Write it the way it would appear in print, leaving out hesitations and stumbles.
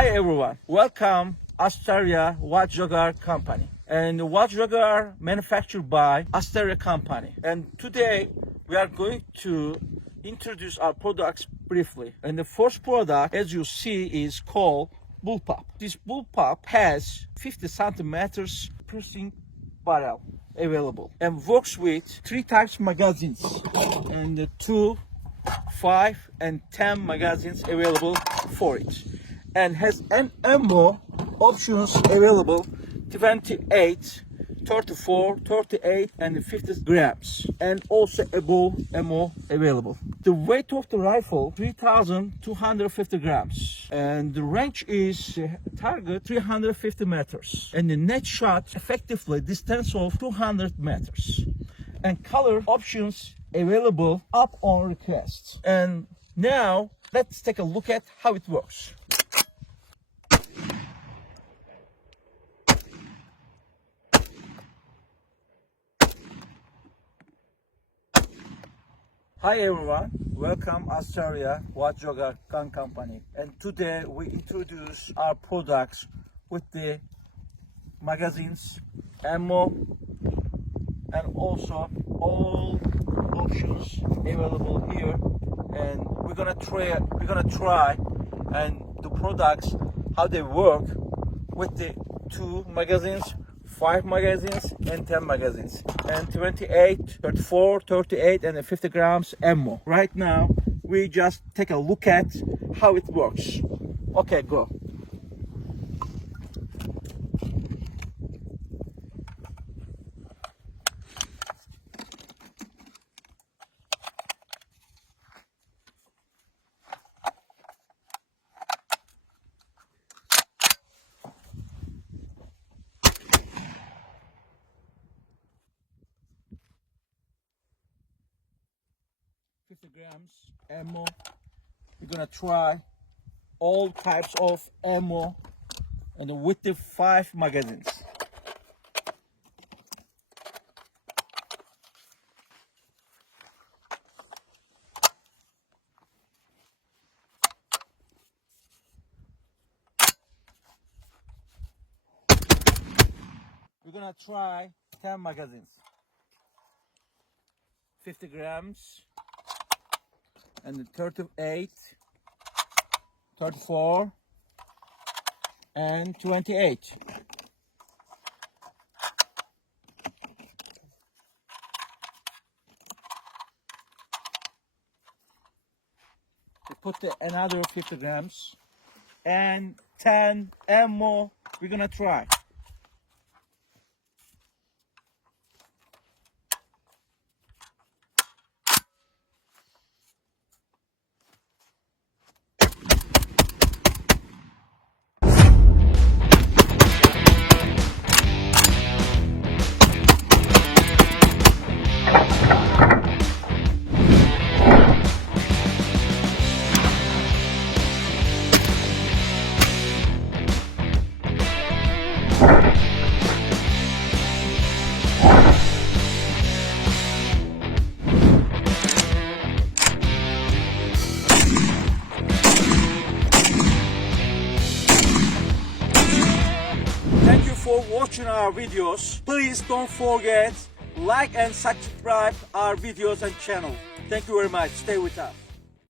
Hi everyone, welcome Asteria Jaguar company. And Jaguar manufactured by Asteria company. And today we are going to introduce our products briefly. And the first product, as you see, is called Bull-Pup. This Bull-Pup has 50 centimeters piercing barrel available and works with 3 types magazines and 2, 5 and 10 magazines available for it, and has an ammo options available 28, 34, 38 and 50 grams, and also a bow ammo available. The weight of the rifle 3,250 grams, and the range is target 350 meters, and the net shot effectively distance of 200 meters, and color options available up on request. And now let's take a look at how it works. Hi everyone, welcome Asteria Jaguar gun company, and today we introduce our products with the magazines, ammo, and also all options available here. And we're gonna try and the products, how they work with the 2 magazines, 5 magazines and 10 magazines, and 28, 34, 38 and 50 grams ammo. Right now we just take a look at how it works. Okay, go. Grams ammo. We're gonna try all types of ammo and with the 5 magazines. We're gonna try 10 magazines, 50 grams and 38, 34 and 28. We put another 50 grams and 10 ammo. We're gonna try. Thank you for watching our videos. Please don't forget like and subscribe our videos and channel. Thank you very much. Stay with us.